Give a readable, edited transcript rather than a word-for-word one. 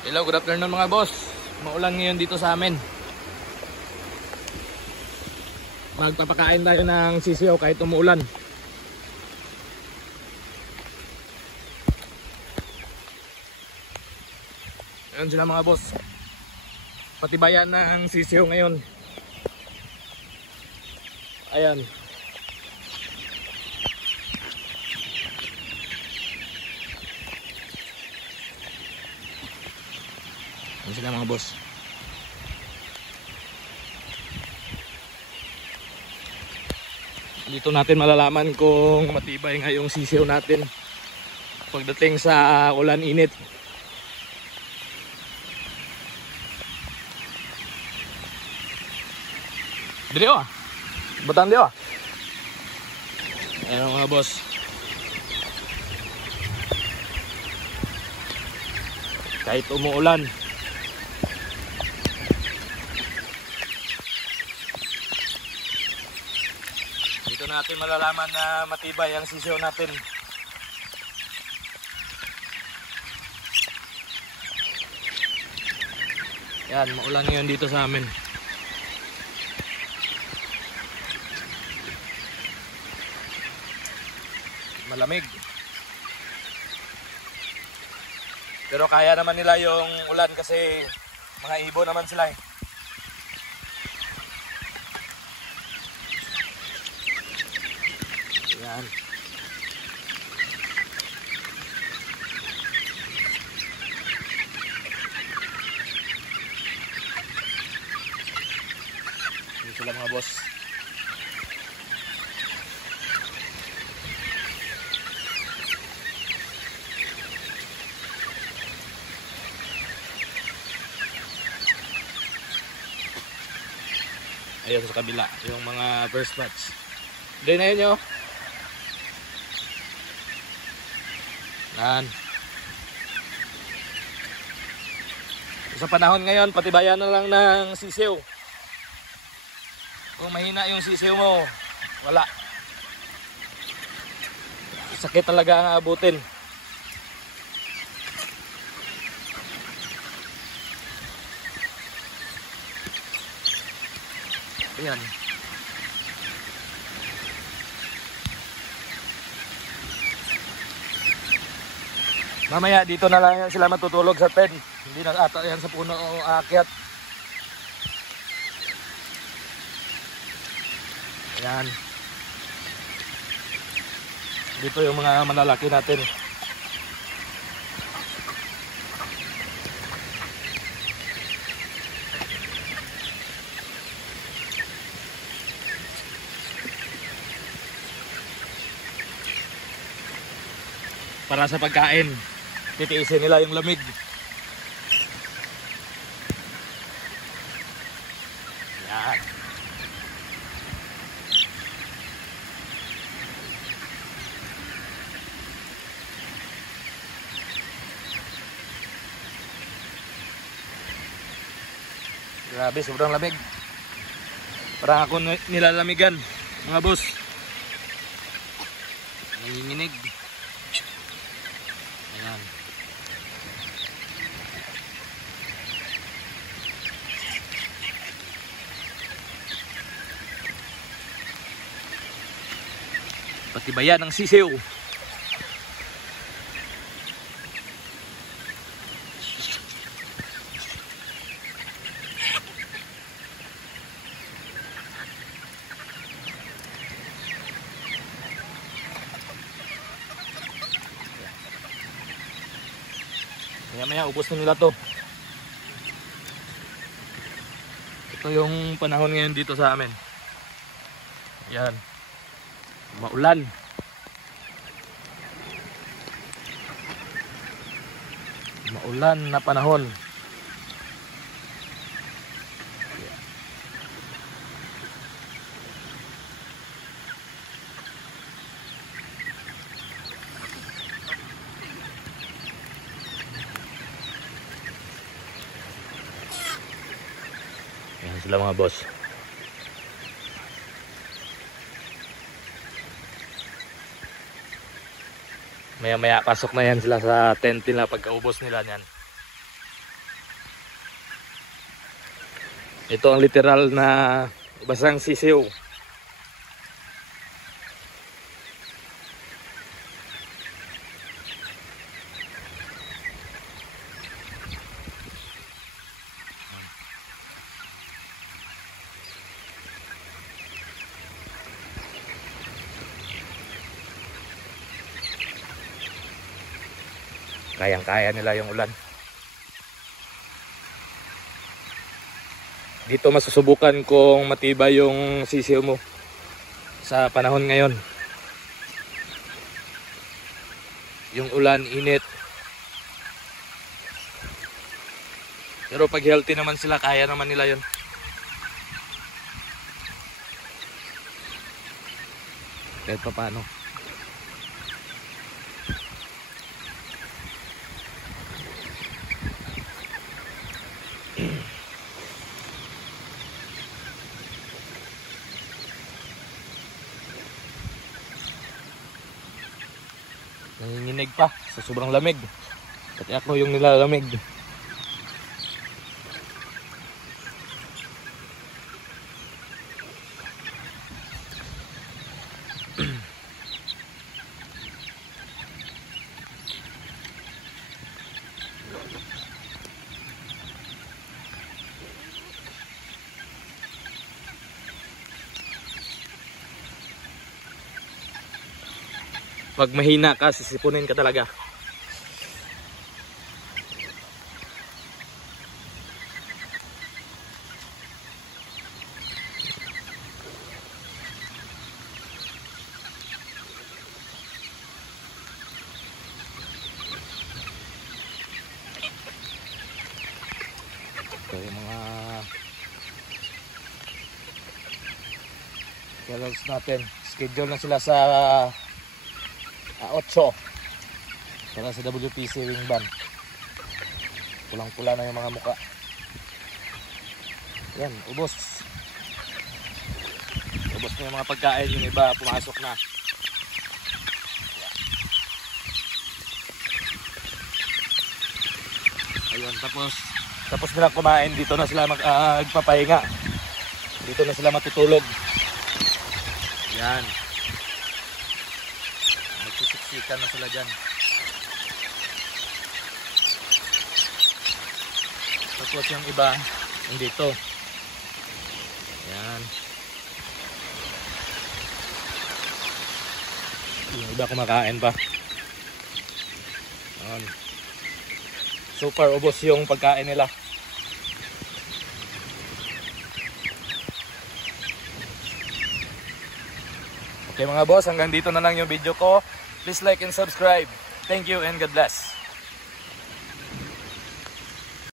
Hello, good afternoon mga boss. Maulan ngayon dito sa amin. Magpapakain tayo ng sisiyo kahit umuulan. Ayun sila mga boss. Patibayan ng sisiyo ngayon. Ayan. Ayun sila mga boss. Dito natin malalaman kung matibay nga yung sisiyo natin pagdating sa ulan init. Dili oh. Butang di oh. Ayun mga boss. Kahit umuulan. Dito natin malalaman na matibay ang sisiyo natin. Yan, maulan ngayon dito sa amin. Malamig. Pero kaya naman nila yung ulan kasi mga ibon naman sila eh. Yan. Dito sila mga boss. Ayun sa kabila, yung mga first batch. Doon na yun yun. Yan. Sa panahon ngayon, patibayan na lang ng sisiw. Kung mahina yung sisiw mo, wala. Sakit talaga ang aabutin. Ayan. Mamaya dito na lang sila matutulog sa tent. Hindi na ata yan sa puno o aakyat. Ayan. Dito yung mga malalaki natin. Para sa pagkain, titiisin nila yung lamig. Yan. Grabe, sobrang lamig. Parang ako nilalamigan, mga boss. Nanginginig. Ayan. Patibayan ng sisiw. Maya ubos na nila to. Ito yung panahon ngayon dito sa amin. Yan. Maulan. Maulan na panahon. Yan sila mga boss. Maya maya pasok na yan sila sa tent nila pagkaubos nila yan. Ito ang literal na basang sisiw. Kayang-kaya nila yung ulan. Dito masusubukan kung matibay yung sisiw mo sa panahon ngayon. Yung ulan, init. Pero pag healthy naman sila, kaya naman nila yun. Kahit pa paano. Nanginginig pa sa sobrang lamig. Pati ako yung nilalamig. Pag mahina ka, sisipunin ka talaga. So yung mga fellows natin, schedule na sila sa 8 para sa WPC wing ban. Pulang-pula na yung mga muka. Yan, ubos na yung mga pagkain. Yung iba pumasok na. Ayun, tapos nila kumain, dito na sila magpapahinga. Dito na sila matutulog. Yan, magsusiksikan na sila dyan. Tapos yung iba dito. Yan, yung iba kumakain pa. Yan. Super ubos yung pagkain nila. Okay mga boss, hanggang dito na lang yung video ko. Please like and subscribe. Thank you and God bless.